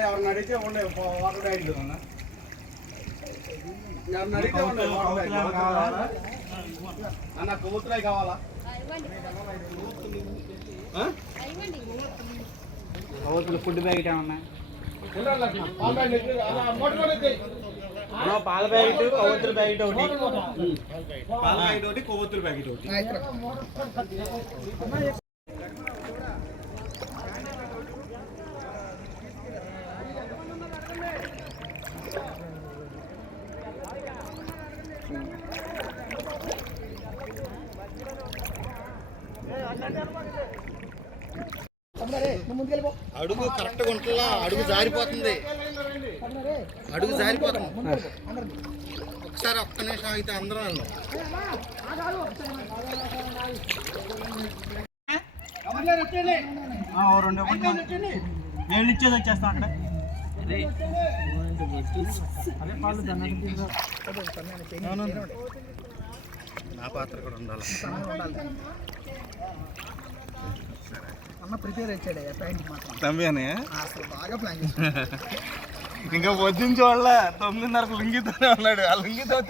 ఎవరిని అడిగితే ఉండే వాటర్ బ్యాగ్ అన్న ఎవరిని అడిగితే ఉండే వాటర్ బ్యాగ్ కావాలా అన్న కొవ్వొత్తులే కావాలా ఆ? ఫుడ్ ప్యాకెట్ ఏమన్నా ఉండాలి అన్న. పాల బ్యాగ్ ఎత్తి, అలా మోటార్ కూడా ఎత్తి. పాల ప్యాకెట్ కవత్తుల ప్యాకెట్ ఒకటి పాల ప్యాకెట్ ఒకటి కొవ్వొత్తుల ప్యాకెట్ ఒకటి అడుగు కరెక్ట్గా ఉంటుందా? అడుగు జారిపోతుంది. అడుగు జారిపోతుంది. ఒకసారి ఒక్క నిమిషం అయితే అందరం రెండు నేను ఇచ్చేది వచ్చేస్తాం అక్కడ. నా పాత్ర కూడా ఉండాలి. అన్న ప్రిపేర్ వచ్చాడు ప్యాంట్ మాత్రం. తమ్మి అని అసలు బాగా ప్లాన్ ఇంకా పొద్దున్న చూడాల తొమ్మిదిన్నరకు లుంగితోనే ఉన్నాడు. ఆ లుంగితో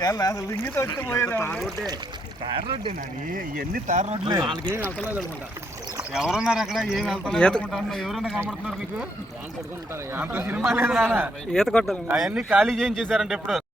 ఏమన్నా అసలు లుంగితో వస్తే పోయేది తార్ రోడ్డే. నాని. ఇవన్నీ తార్ రోడ్లే. ఎవరున్నారు అక్కడ? ఏం అనుకుంటున్నావు? ఎవరైనా కనబడుతున్నారు నీకు? అంత సినిమా లేదు నాన్న. ఈత కొట్టాలి. అవన్నీ ఖాళీ చేయించేశారంటే ఎప్పుడు?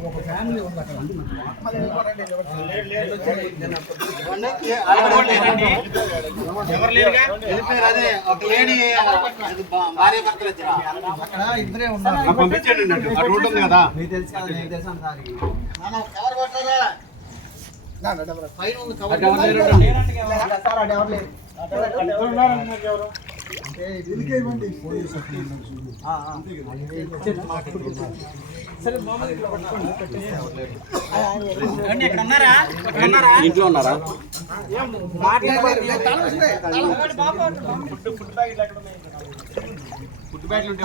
ఒక ఫ్యామిలీ ఉంది అక్కడ. వెళ్ళిపోయారు అదే ఒక లేడీ భార్య భర్తలు వచ్చారు అక్కడ ఇద్దరే ఉన్నారు పంపించండి రోడ్ ఉంది కదా. మీకు తెలుసు కదా మీకు తెలుసు అంటారు నాన్న కవర్ పట్టారా పైన ఉంది కవర్ సార్ అది ఎవరు లేరు అంటే వీళ్ళకే ఇవ్వండి ఇంట్లో ఉన్నారా? ఫుడ్ బ్యాగ్లు ఉంటే